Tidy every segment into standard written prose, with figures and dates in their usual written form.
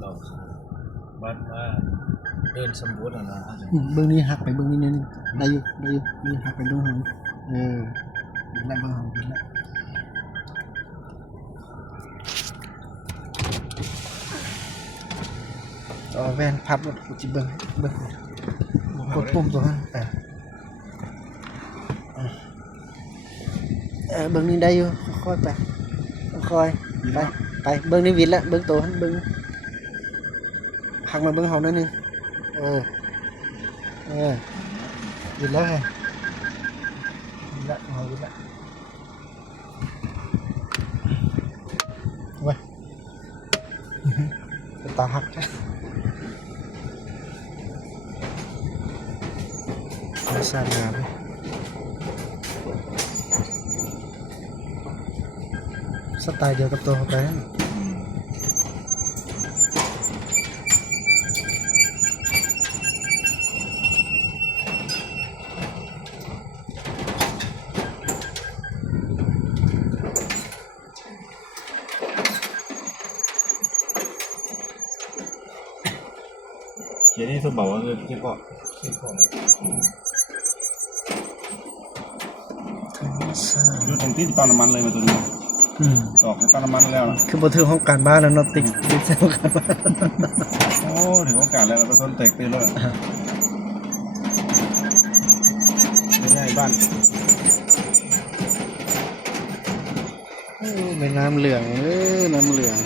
เราบ้านว่าเดินสำรวจนะเบื้องนี้หักไปเบื้องนี้นิดนึงได้อยู่นี่หักไปเบื้องหางแล้วเบื้องหางแล้วแวนพับรถกูจิเบิ้งกดปุ่มตัวนั้นเบื้องนี้ได้อยู่ค่อยไปไปเบื้องนี้วินละเบื้องตัวนั้นเบื้องหักมาเบื้องหางนั่นนึงวินแล้วไงวินละหางวินละว้ยตาหักไม่ทราบงานสไตล์เดียวกับตัวเขาไปเขียนนี่เขาบอกว่าเงินที่เกาะดูตรงที่ตอนน้ำมันเลยมาตัวนี้ตอกในตอนน้ำมันแล้วคือบทถึงของการบ้านแล้วเนาะติดเซลกันบ้านโอ้ถึงโอกาสแล้วเราไปส้นเตกตีเลยง่ายบ้านเป็นน้ำเหลืองน้ำเหลือง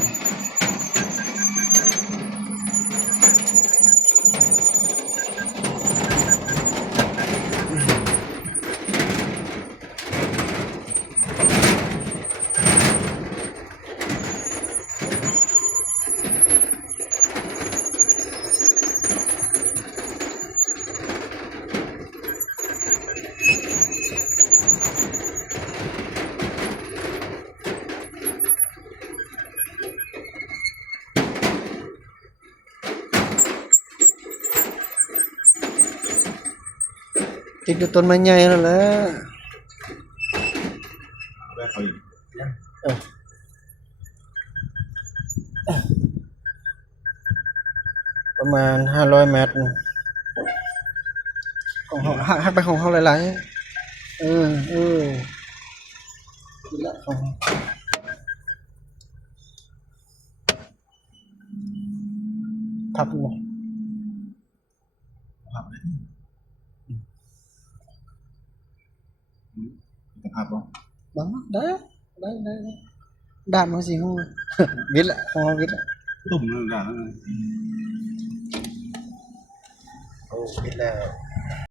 ติดอยู่ต้นไม้ใหญ่แล้วแหละแบบเขาอีกประมาณ500 เมตรของเขาหักไปของเขาหลายๆละของพับอยู่จะภาพบ่บ้างได้ด้านมันสิฮู้วิทย์ละของเราวิทย์ละตุ่มเลยด่าแล้วไงโอ้วิทย์แล้ว